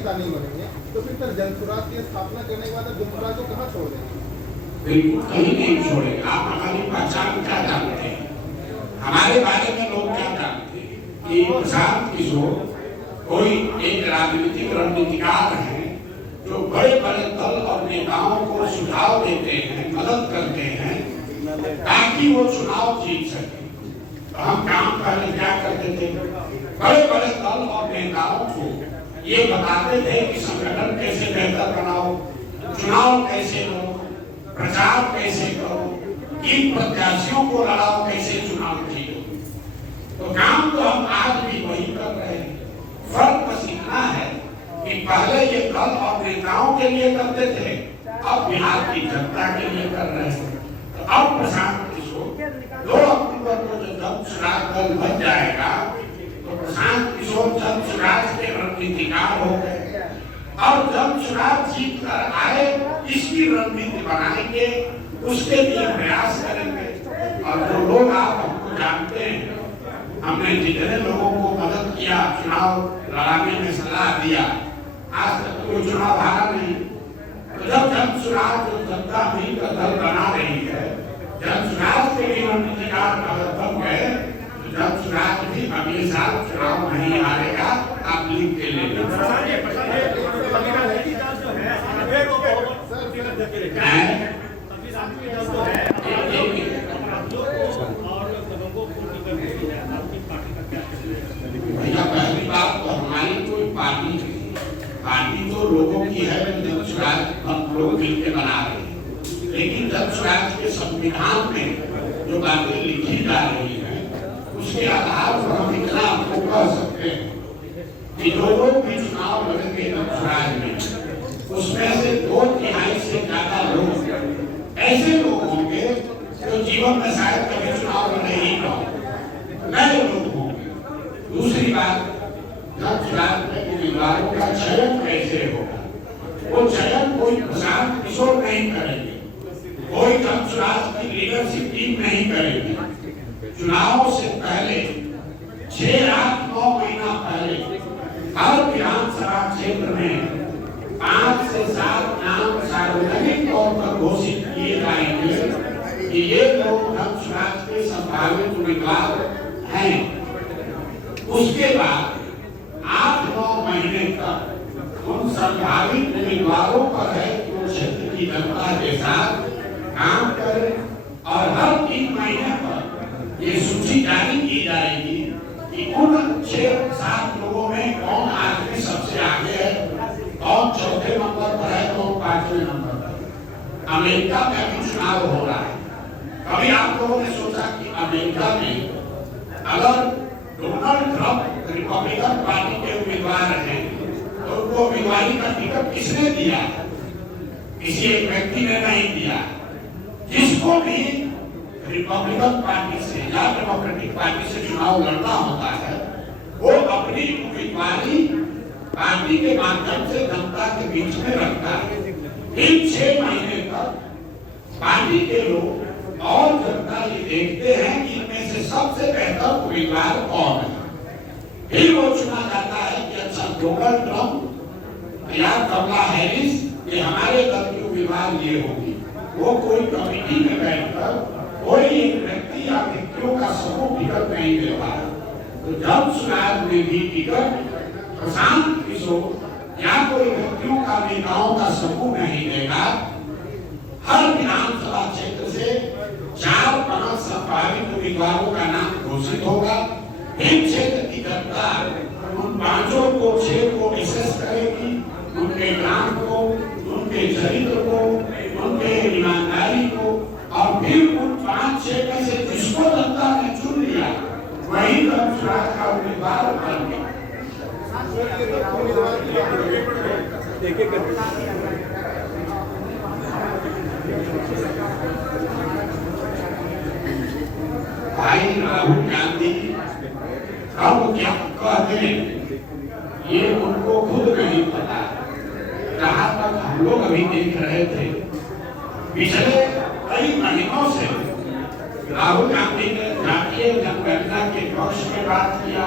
नेता नहीं बनेंगे तो फिर सर जनसुराज की स्थापना करने के बाद जनसुराज को कहाँ छोड़ देंगे? बिल्कुल कहीं नहीं छोड़ेंगे। आप हमारी पहचान क्या जानते हैं, हमारे बारे में लोग क्या जानते हैं कि प्रशांत किशोर कोई एक राजनीतिक रणनीतिकार है जो बड़े बड़े दल और नेताओं को सुझाव देते हैं, मदद करते हैं ताकि वो चुनाव जीत सके। तो हम काम पहले क्या करते थे, बड़े बड़े दल और नेताओं को ये बताते थे कि संगठन कैसे बेहतर बनाओ, चुनाव कैसे लो, प्रचार कैसे करो, किन प्रत्याशियों को लड़ाओ, कैसे चुनाव जीतो। तो काम तो हम आज भी वही कर रहे हैं। फर्क बस इतना है कि पहले ये दल और नेताओं के लिए करते थे, अब बिहार की जनता के लिए कर रहे हैं। तो अब प्रशांत किशोर 2 अक्टूबर को जब स्वराज दल बन जाएगा तो प्रशांत किशोर जब स्वराज के रणनीतिकार हो गए। अब जब स्वराज जीत कर आए इसकी रणनीति बनाएंगे, उसके लिए प्रयास करेंगे। और जो लोग आप हमको जानते हैं, हमने जितने लोगों को मदद किया, चुनाव लड़ाने में सलाह दिया, आज तक कोई चुनाव हारा नहीं। तो जब जन स्वराज जो जनता भी का दल बना रही है, जन स्वराज के लिए रणनीतिकार बन गए, तो जन स्वराज भी अगले साल चुनाव नहीं हारेगा। आप लिख के ले लो। पहली बात तो हमारी कोई पार्टी नहीं, पार्टी तो लोगों की है, जन स्वराज हम लोग मिलकर बना रहे हैं। लेकिन जन स्वराज के संविधान में जो बातें लिखी जा रही है उसके आधार पर हम इतना आपको कह सकते हैं कि जो लोग भी चुनाव लड़ेंगे जन स्वराज में, उसमें से 2/3 से ज्यादा लोग ऐसे लोग होंगे जो जीवन में शायद कभी चुनाव लड़े ही न हो, नए लोग होंगे। दूसरी बात, जन स्वराज में उम्मीदवारों का चयन कैसे होगा, वो चयन कोई प्रशांत किशोर नहीं करेंगे, कोई जन स्वराज की लीडरशिप टीम नहीं करेगी। चुनाव से पहले 6, 8, 9 महीना पहले हर विधानसभा क्षेत्र में 5 से 7 नाम सार्वजनिक तौर पर घोषित किए जाएंगे कि ये लोग जन स्वराज के संभावित उम्मीदवार हैं। उसके बाद 8-9 महीने तक उन संभावित उम्मीदवारों पर है कि वो क्षेत्र की जनता के साथ काम करें और हर 3 महीने पर ये सूची जारी की जाएगी कि उन 6-7 लोगों में कौन आदमी सबसे आगे है, कौन चौथे नंबर पर है, कौन 5वें नंबर पर। अमेरिका में भी चुनाव हो रहा है। कभी आप लोगों ने सोचा कि अमेरिका में अगर डोनाल्ड ट्रंप रिपब्लिकन पार्टी के उम्मीदवार हैं तो उनको उम्मीदवारी का टिकट किसने दिया? किसी एक व्यक्ति ने नहीं दिया। जिसको भी रिपब्लिकन पार्टी से या डेमोक्रेटिक पार्टी से चुनाव लड़ना होता है, वो अपनी उम्मीदवारी पार्टी के माध्यम से जनता के बीच में रखता है। इन 6 महीने तक पार्टी के लोग और जनता ये देखते हैं कि इनमें से सबसे बेहतर उम्मीदवार कौन है। फिर वो चुना जाता है कि अच्छा डोनाल्ड ट्रंप या कमला हैरिस ये हमारे दल की उम्मीदवार ये होगी। वो कोई कमेटी में बैठकर कोई एक व्यक्ति या व्यक्तियों का समूह टिकट नहीं देता है। तो जब स्वराज में भी टिकट प्रशांत किशोर या कोई व्यक्तियों का नेताओं का समूह नहीं देगा, हर विधानसभा क्षेत्र से 4-5 संभावित उम्मीदवारों का नाम घोषित होगा। इन क्षेत्र की जनता उन 5 को 6 को विशेष करेगी, उनके काम को, उनके चरित्र को, उनके ईमानदारी को, और फिर उन 5-6 में से जिसको जनता ने चुन लिया वही जन स्वराज का उम्मीदवार बन गया। भाई राहुल गांधी अब क्या कहते हैं ये उनको खुद नहीं पता। जहाँ तक हम लोग अभी देख रहे थे, पिछले कई महीनों से राहुल गांधी ने जातीय जनगणना के पक्ष में बात किया,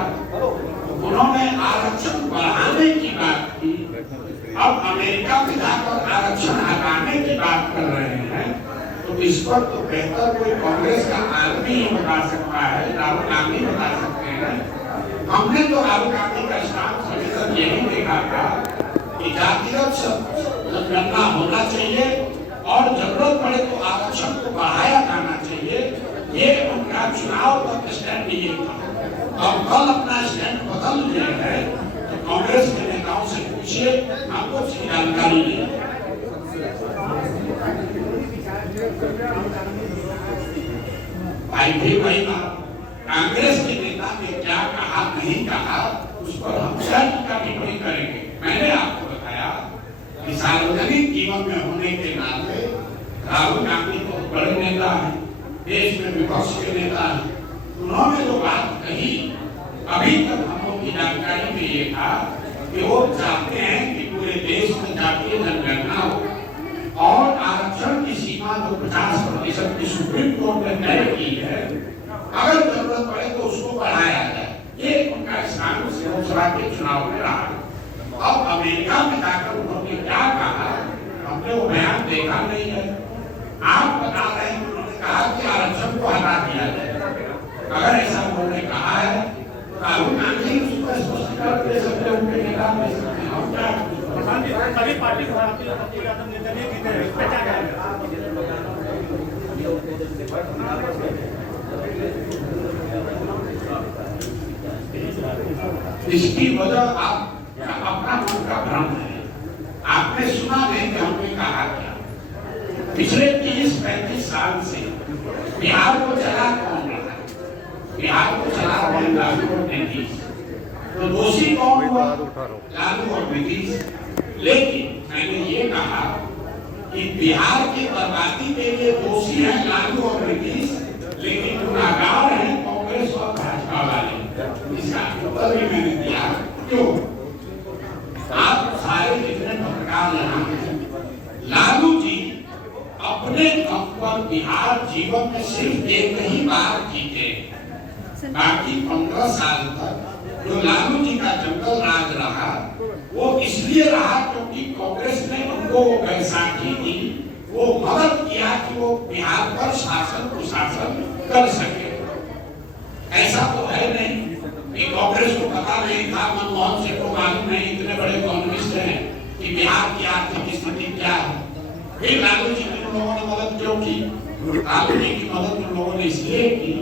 उन्होंने आरक्षण बढ़ाने की बात की, अब अमेरिका में जाकर आरक्षण हटाने की बात कर रहे हैं, तो इस पर तो बेहतर कोई कांग्रेस का आदमी ही बता सकता है, राहुल गांधी बता सकते हैं। हमने तो राहुल गांधी का स्टांस अभी तक यही देखा था कि जातिगत जनगणना होना चाहिए और जरूरत पड़े तो आरक्षण को बढ़ाया जाना चाहिए। ये उनका चुनाव तक स्टैंड ये था। अब कल अपना स्टैंड बदल दिया है तो कांग्रेस के नेताओं से पूछिए, आपको उसकी जानकारी नहीं है। भाई भी वही बात, कांग्रेस के नेता ने क्या कहा नहीं कहा उस पर हम सच का टिप्पणी करेंगे। मैंने आपको बताया कि सार्वजनिक जीवन में होने के नाते राहुल गांधी बहुत बड़े नेता है, देश में विपक्ष के नेता है। उन्होंने जो बात कही अभी तक हम लोग की जानकारी में ये था कि वो चाहते हैं कि पूरे देश में जातीय जनगणना हो और आरक्षण की सीमा जो 50% की सुप्रीम कोर्ट ने तय की है, अगर जरूरत पड़े तो उसको बढ़ाया जाए। ये उनका स्टांस लोकसभा के चुनाव में रहा। अब अमेरिका में जाकर उन्होंने क्या कहा, हमने वो बयान देखा नहीं है। आप बता रहे हैं उन्होंने कहा कि आरक्षण को हटा दिया जाए। अगर ऐसा उन्होंने कहा है तो राहुल गांधी उसको स्पष्टीकरण दे सकते हैं, उनके नेता दे सकते हैं। हम क्या सभी पार्टी को नेता नहीं कहते हैं, इस पे क्या कहेंगे? इसकी वजह आप अपना मन का भ्रम है। आपने सुना नहीं कि हमने कहा क्या? पिछले 30-35 साल से बिहार को चला कौन रहा है? बिहार को चला कौन? लालू और नीतीश। तो दोषी कौन हुआ? लालू और नीतीश। लेकिन मैंने ये कहा कि बिहार की बर्बादी के लिए दोषी है लालू और नीतीश, लेकिन गुनाहगार है कांग्रेस और भाजपा वाले। इसका उत्तर भी मैंने दिया। क्यों? आप सारे जितने पत्रकार यहाँ हैं, लालू जी अपने दम पर बिहार जीवन में सिर्फ एक ही बार जीते, बाकी 15 साल तक जो लालू जी का जंगल राज रहा वो इसलिए रहा क्योंकि कांग्रेस ने उनको वो बैसाखी दी, वो मदद किया कि वो बिहार पर शासन कुशासन कर सके। ऐसा तो है नहीं कि कांग्रेस को पता नहीं था, मनमोहन सिंह को मालूम नहीं, इतने बड़े कम्युनिस्ट हैं, कि बिहार की आर्थिक स्थिति क्या है। फिर लालू जी ने उन लोगों ने मदद क्यों की? लालू जी की मदद उन लोगों ने इसलिए की,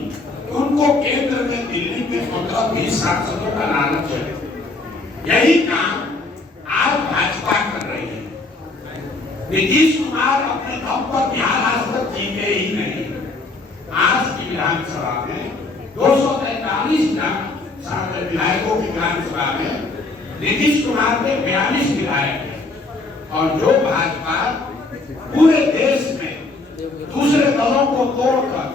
उनको केंद्र में दिल्ली में 15-20 सांसदों का लालच है। यही काम आज भाजपा कर रही है। नीतीश कुमार अपने दम पर बिहार आज तक जीते ही नहीं। आज की विधानसभा में 243 विधायकों की विधानसभा में नीतीश कुमार के 42 विधायक हैं, और जो भाजपा पूरे देश में दूसरे दलों को तोड़कर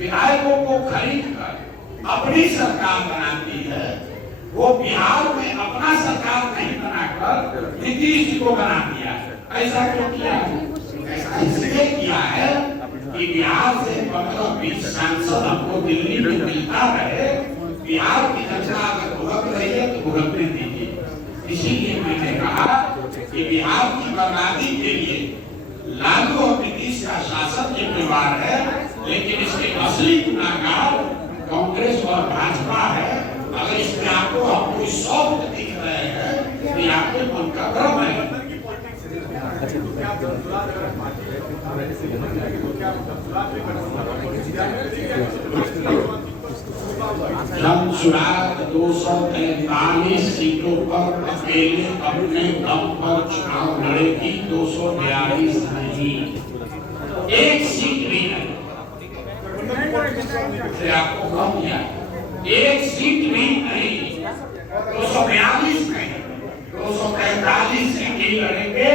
विधायकों को खरीदकर अपनी सरकार बनाती है, वो बिहार में अपना सरकार नहीं बनाकर नीतीश जी को बना दिया। ऐसा क्यों किया? ऐसा इसलिए किया है कि बिहार से 15-20 सांसद हमको दिल्ली में मिलता रहे, बिहार की जनता अगर भुगत रही है तो भुगतने दीजिए। इसीलिए मैंने कहा कि बिहार की बर्बादी के लिए लालू और नीतीश का शासन जिम्मेवार है, लेकिन इसके असली गुनाहगार कांग्रेस और भाजपा है। अगर इसमें आपको हम कोई शौक दिख रहे हैं तो आपके मन का भ्रम है। जन सुराग 243 सीटों पर अकेले अपने दम पर चुनाव लड़ेगी, 242 नहीं, एक सीट भी नहीं। आपको कम किया, एक सीट भी नहीं, 242 नहीं, 243 सीट ही लड़ेंगे,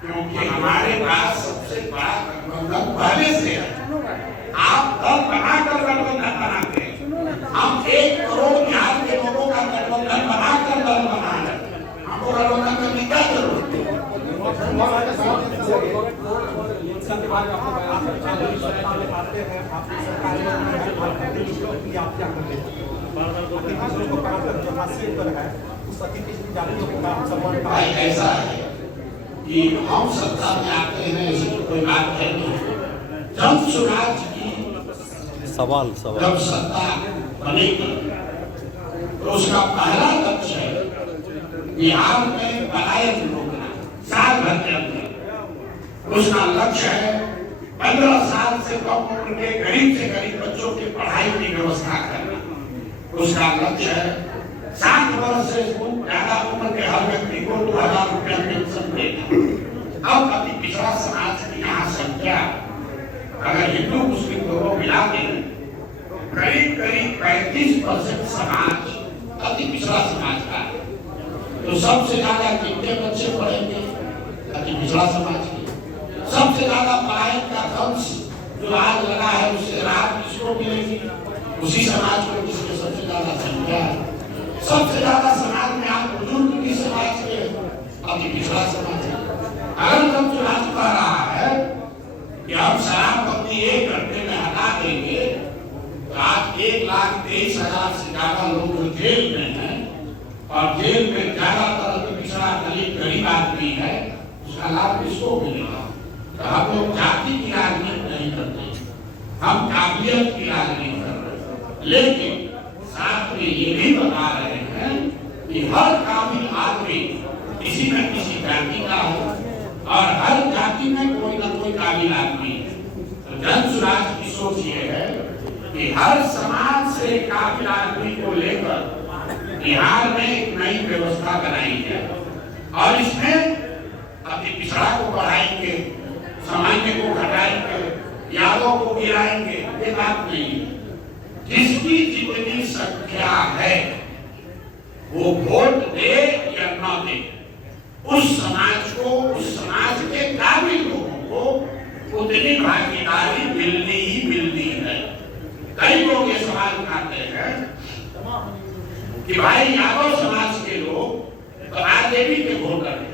क्योंकि हमारे पास सबसे बड़ा गठबंधन पहले से है। आप दल बनाकर गठबंधन बनाते हैं, हम 1 करोड़ बिहार के लोगों का गठबंधन बनाकर दल बना रहे हैं। हमको गठबंधन करने की क्या जरूरत है? भाई ऐसा है कि हम सत्ता में आते हैं ऐसी कोई बात है नहीं। जब स्वराज की सवाल जब सत्ता बनेगी तो उसका पहला लक्ष्य है बिहार में पलायन रोकना, साल भर के अंदर उसका लक्ष्य है 15 साल से कम उम्र के गरीब से गरीब बच्चों की पढ़ाई की व्यवस्था करना। उसका लक्ष्य है 60 वर्ष से ज्यादा उम्र के हर व्यक्ति को 2000 रुपया पेंशन देना। अब अति पिछड़ा समाज की यहाँ संख्या अगर हिंदू मुस्लिम दोनों मिला दें करीब करीब 35% समाज अति पिछड़ा समाज का है। तो सबसे ज्यादा कितने बच्चे पढ़ेंगे? अति पिछड़ा समाज के। सबसे ज्यादा पढ़ाई का खर्च जो आज लगा है उससे राहत किसको मिलेगी? उसी समाज को जिसमें सबसे ज्यादा संख्या है। सबसे ज्यादा समाज में आप बुजुर्ग की समाज के अति पिछड़ा समाज है। अगर जब चुनाव कह रहा है कि हम शराबबंदी 1 घंटे में हटा देंगे तो आज 1,23,000 से ज्यादा लोग जो जेल में हैं और जेल में ज्यादातर अति पिछड़ा गरीब आदमी है उसका लाभ किसको मिलेगा? तो हम लोग जाति की राजनीति नहीं करते, हम काबिलियत की राजनीति कर रहे हैं। लेकिन साथ में ये भी बता रहे हैं कि हर काबिल आदमी किसी न किसी जाति का हो और हर जाति में कोई न कोई काबिल आदमी है। तो जन सुराज की सोच ये है कि हर समाज से काबिल आदमी को लेकर बिहार में एक नई व्यवस्था बनाई जाए और इसमें अति पिछड़ा को बढ़ाएंगे, सामान्य को घटाएंगे, यादों को गिराएंगे, ये बात नहीं है। जिसकी जितनी संख्या है वो वोट दे या न दे उस समाज को, उस समाज के काबिल लोगों को उतनी भागीदारी मिलनी ही मिलनी है। कई लोग ये सवाल उठाते हैं कि भाई यादव समाज के लोग तो आरजेडी के वोटर हैं।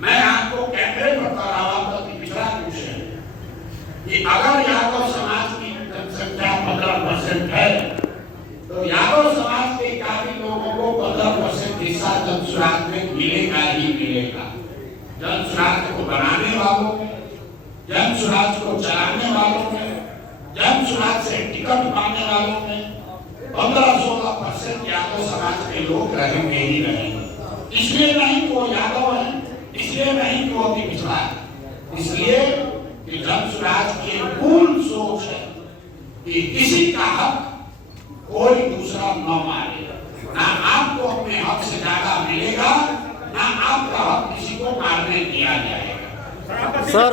मैं आपको कैमरे पर कह रहा हूं पिछड़ा कुछ है कि अगर यादव समाज की जनसंख्या 15% है तो यादव समाज के काबिल लोगों को 15% हिस्सा जनसुराज में मिलेगा ही मिलेगा। जनसुराज को बनाने वालों में, जनसुराज को चलाने वालों में, जनसुराज से टिकट पाने वालों में 15-16% यादव समाज के लोग रहेंगे ही रहेंगे। इसलिए नहीं वो यादव है, इसलिए नहीं वो अति पिछड़ा है, इसलिए कि जनसुराज की मूल सोच है कि किसी का हक कोई दूसरा न मारे, ना आपको अपने हक से ज्यादा मिलेगा, ना आपका हक किसी को मारने दिया जाएगा। सर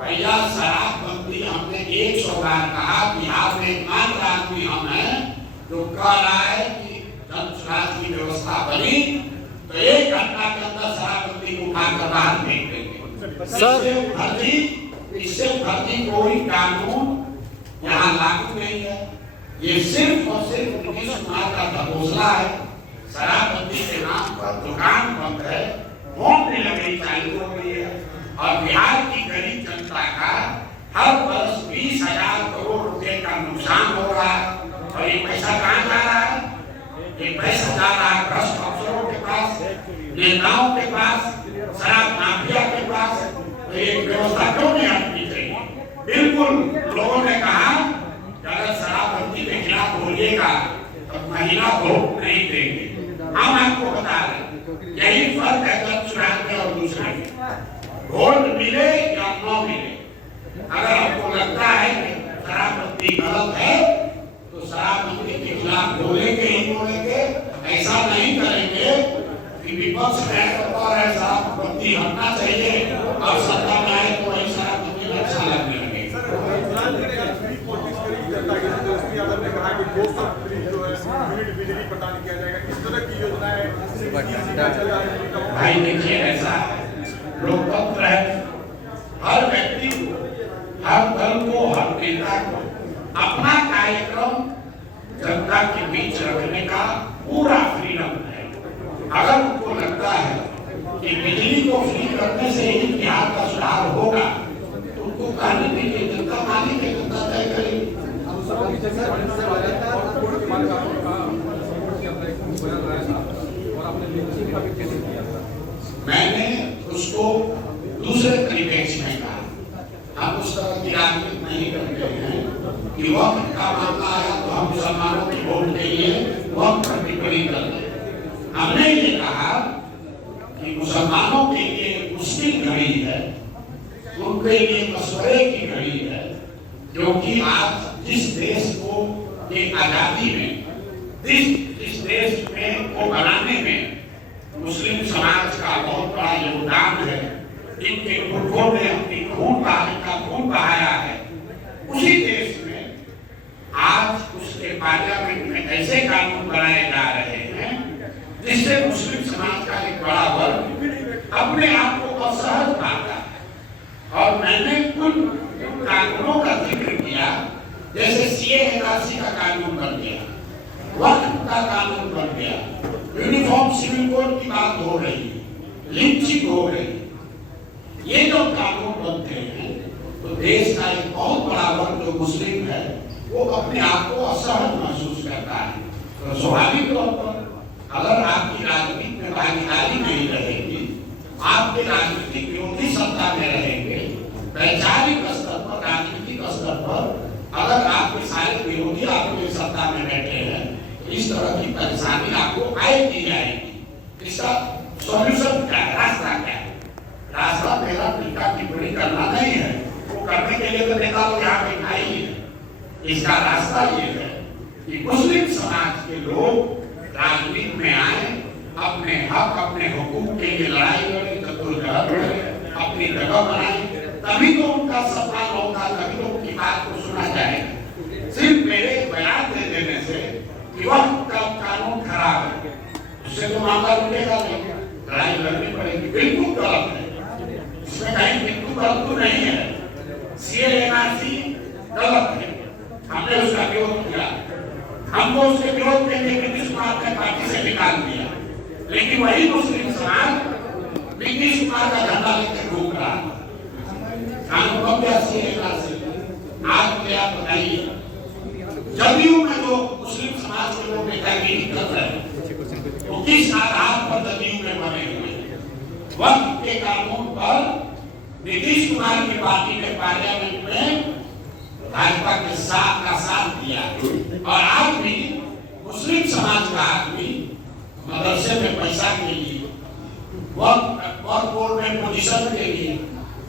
भैया शराबबंदी हमने 100 बार कहा कि आप एकमात्र आदमी हम हैं जो कह रहा है कि जनसुराज की व्यवस्था बनी तो 1 घंटा के अंदर शराबबंदी को उठाकर बाहर फेंक देंगे। इससे फर्जी कोई कानून यहाँ लागू नहीं है। ये सिर्फ और सिर्फ नीतीश कुमार का घोषणा है। शराबबंदी के नाम पर दुकान बंद है, होम डिलीवरी चालू हो गई है और बिहार की गरीब जनता का हर वर्ष 20,000 करोड़ रुपए का नुकसान हो रहा है। और ये पैसा कहाँ जा रहा है? ये पैसा जा रहा है भ्रष्ट अफसरों के पास, नेताओं के पास, शराब माफिया के पास। तो ये व्यवस्था क्यों नहीं हटनी चाहिए? बिल्कुल लोगों ने कहा कि अगर शराबबंदी के खिलाफ बोलिएगा तो महिला वोट नहीं देंगे। हम आपको बता रहे यही फर्क है जनसुराज में और दूसरे में। वोट मिले या न मिले, अगर आपको लगता है कि शराबबंदी गलत है तो शराबबंदी के खिलाफ बोलेंगे ही बोलेंगे। ऐसा नहीं करेंगे कि विपक्ष में शराबबंदी हटना चाहिए और सत्ता में आए तो वही शराबबंदी अच्छा लगने लगे। भाई देखिए ऐसा लोकतंत्र है, हर व्यक्ति को, हर दल को, हर नेता को अपना कार्यक्रम जनता के बीच रखने का पूरा फ्रीडम है। अगर उनको लगता है कि बिजली को फ्री करने से ही बिहार का सुधार होगा तो उनको कहने के लिए जनता मानी के जनता तय करेगी। मैंने उसको दूसरे परिप्रेक्ष्य में कहा, हम उस तरह की राजनीति नहीं करते हैं कि वक्त का मामला आया तो हम मुसलमानों की वोट के लिए वक्त पर टिप्पणी कर दें। हमने ये कहा कि मुसलमानों के लिए मुश्किल घड़ी है, उनके लिए मशवरे की घड़ी है, क्योंकि आज जिस देश को एक आजादी में, जिस देश में को बनाने में मुस्लिम समाज का बहुत बड़ा योगदान है, इनके पुरखों ने अपनी खून बहाया है, उसी देश में आज उसके पार्लियामेंट में ऐसे कानून बनाए जा रहे हैं जिससे मुस्लिम समाज का एक बड़ा वर्ग अपने आप को असहज पाता है। और मैंने उन कानूनों का जिक्र किया, जैसे सीए का कानून बन गया, वक्फ का कानून बन गया, यूनिफॉर्म सिविल कोड की बात हो रही है, लिंचिंग हो रही है। ये जो कानून बनते हैं तो देश का एक बहुत बड़ा वर्ग जो मुस्लिम है वो अपने आप को असहज महसूस करता है। तो स्वाभाविक तौर पर अगर आपकी राजनीति में भागीदारी नहीं रहेगी, आपके राजनीतिक विरोधी सत्ता में रहेंगे, वैचारिक स्तर पर, राजनीतिक स्तर पर अगर आपके सारे विरोधी आपके सत्ता में बैठे हैं, इस तरह की परेशानी आपको आएगी आएगी। इसका सॉल्यूशन क्या है, रास्ता क्या है? रास्ता मेरा टीका टिप्पणी करना नहीं है, वो करने के लिए तो नेता लोग यहाँ बैठा ही है। इसका रास्ता ये है कि मुस्लिम समाज के लोग राजनीति में आए, अपने हक अपने हुकूक के लिए लड़ाई करें, जद्दोजहद करें, अपनी जगह बनाए, तभी तो उनका सम्मान होगा, तभी तो उनकी बात को सुना जाएगा। सिर्फ मेरे बयान दे देने से कि वह कानून खराब है, उससे तो मामला रुकेगा नहीं, लड़ाई लड़नी पड़ेगी। बिल्कुल गलत है, इसमें कहीं बिल्कुल गलत तो नहीं है। सीएनआरसी गलत है, हमने उसका विरोध किया, हमको उसके विरोध के लिए नीतीश कुमार ने पार्टी से निकाल दिया, लेकिन वही मुस्लिम समाज नीतीश कुमार का झंडा लेकर घूम रहा है। कानून बन गया सीएनआरसी। आज मुझे आप बताइए, जदयू में जो मुस्लिम समाज के लोग नेतागिरी कर रहे हैं वो किस आधार पर जदयू में बने हुए हैं? वक्त के कानून पर नीतीश कुमार की पार्टी ने पार्लियामेंट में भाजपा के साथ दिया, और आज भी मुस्लिम समाज का आदमी मदरसे में पैसा के लिए, वक्त बोर्ड में पोजीशन के लिए,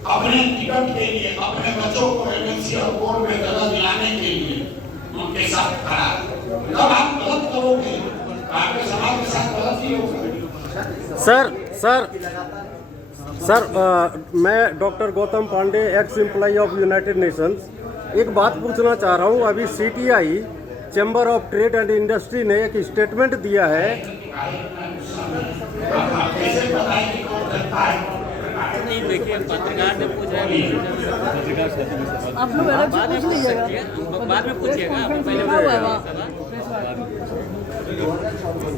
अपने टिकट के लिए, अपने बच्चों को एमएलसी और बोर्ड में जगह दिलाने के लिए उनके साथ खड़ा। जब आप गलत करोगे आपके समाज के साथ गलत ही होगा। सर, मैं doctor Gautam Pandey, ex employ of United Nations, एक बात पूछना चाह रहा हूँ। अभी CTI chamber of trade and industry ने एक स्टेटमेंट दिया है। नहीं, देखिए पत्रकार ने पूछ रहे हैं, आप लोग अलग से पूछ लीजिएगा, बाद में पूछिएगा, पहले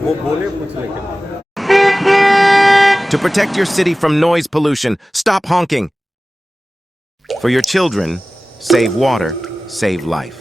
वो बोले पूछने के बाद। To protect your city from noise pollution, stop honking. For your children, save water, save life.